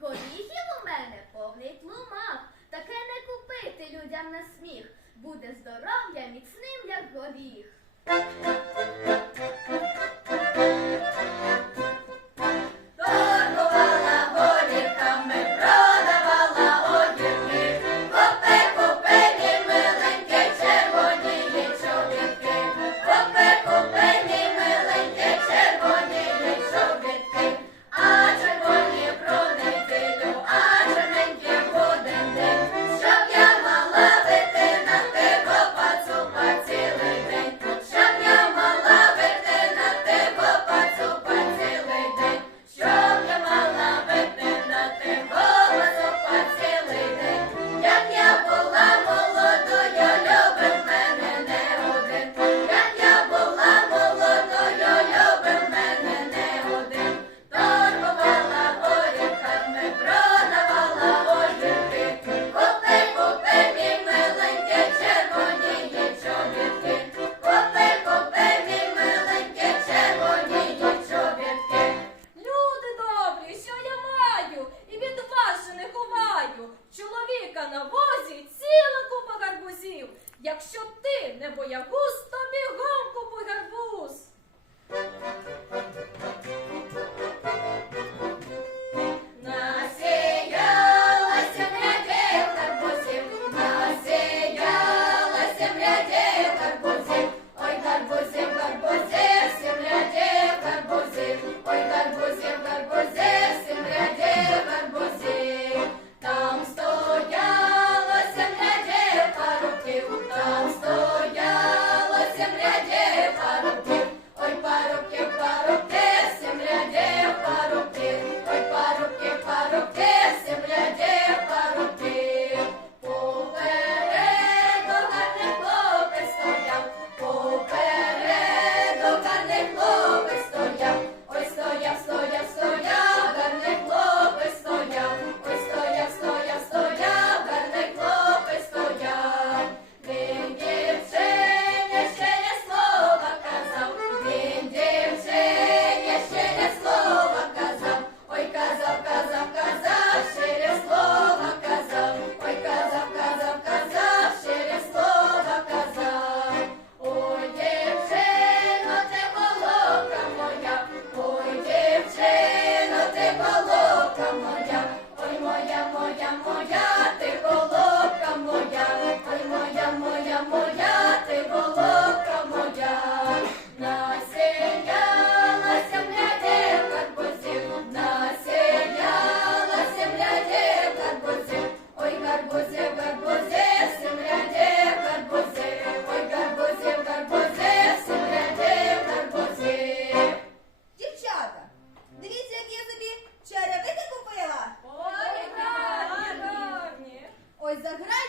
Горіхів у мене повний тлумак. Таке не купити людям на сміх. Буде здоров'я міцним, як горіх. якщо ти не боягуз, Ой, заграй